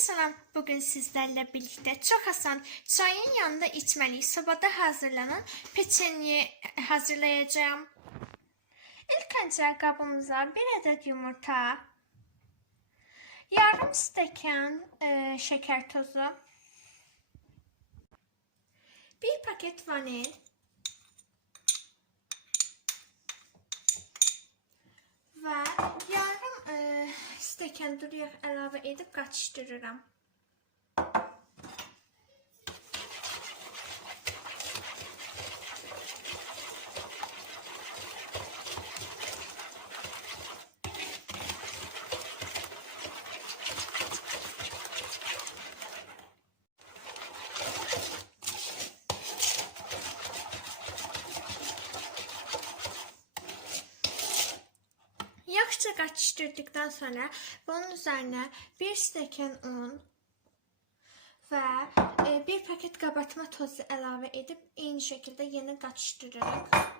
selam. Bugün sizlerle birlikte çok asan çayın yanında içmeli sobada hazırlanan peçenye hazırlayacağım. İlk önce kabımıza bir adet yumurta, yarım stekan e, şeker tozu, bir paket vanil, ve yarım e, stekan duruyor əlavə edib qaçışdırıram. Yaxşıca qaçışdırdıktan sonra bunun üzerine bir stəkan un və e, bir paket qabartma tozu əlavə edib eyni şəkildə yenə qaçışdırırıq.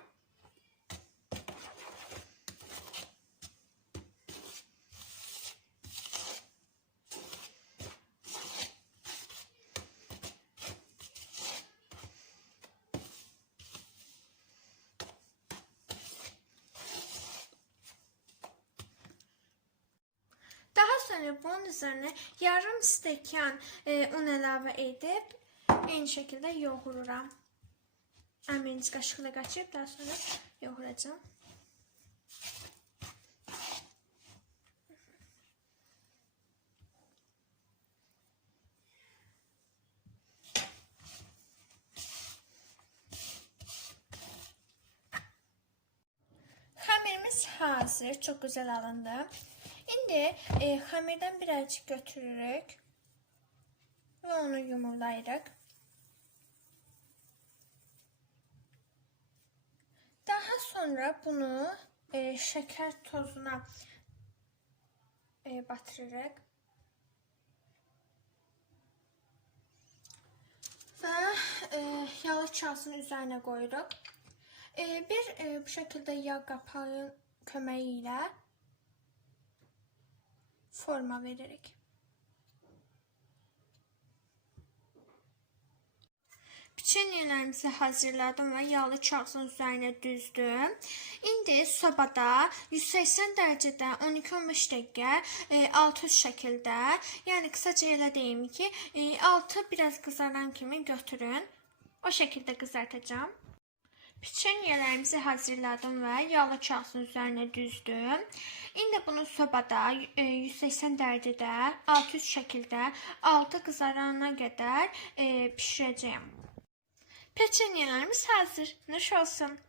Daha sonra bunun üzerine yarım stəkan e, un əlavə edib eyni şəkildə yoğururam. Əmriniz qaşıqla qaçırıb daha sonra yoğuracağım. Hamirimiz hazır. Çok güzel alındı. Şimdi e, hamirden birazcık götürürük. Ve onu yumurlayırıq. Daha sonra bunu e, şeker tozuna e, batırırıq. Ve e, yağlı kağıdın üzerine koyuruq. E, bir e, bu şekilde yağ kapağı köməyi forma vererek. Peçenyelerimizi hazırladım ve yağlı kağıdın üzerine düzdüm. İndi sobada 180 derecede 12-15 dakika e, alt üst şekilde yani kısaca elə deyim ki e, altı biraz kızaran kimi götürün. O şekilde kızartacağım. Peçenyelerimizi hazırladım ve yağlı kağıdın üzerine düzdüm. İndi bunu sobada e, 180 derecede alt üst şekilde altı kızarana kadar e, pişireceğim. Peçenyelerimiz hazır. Nuş olsun.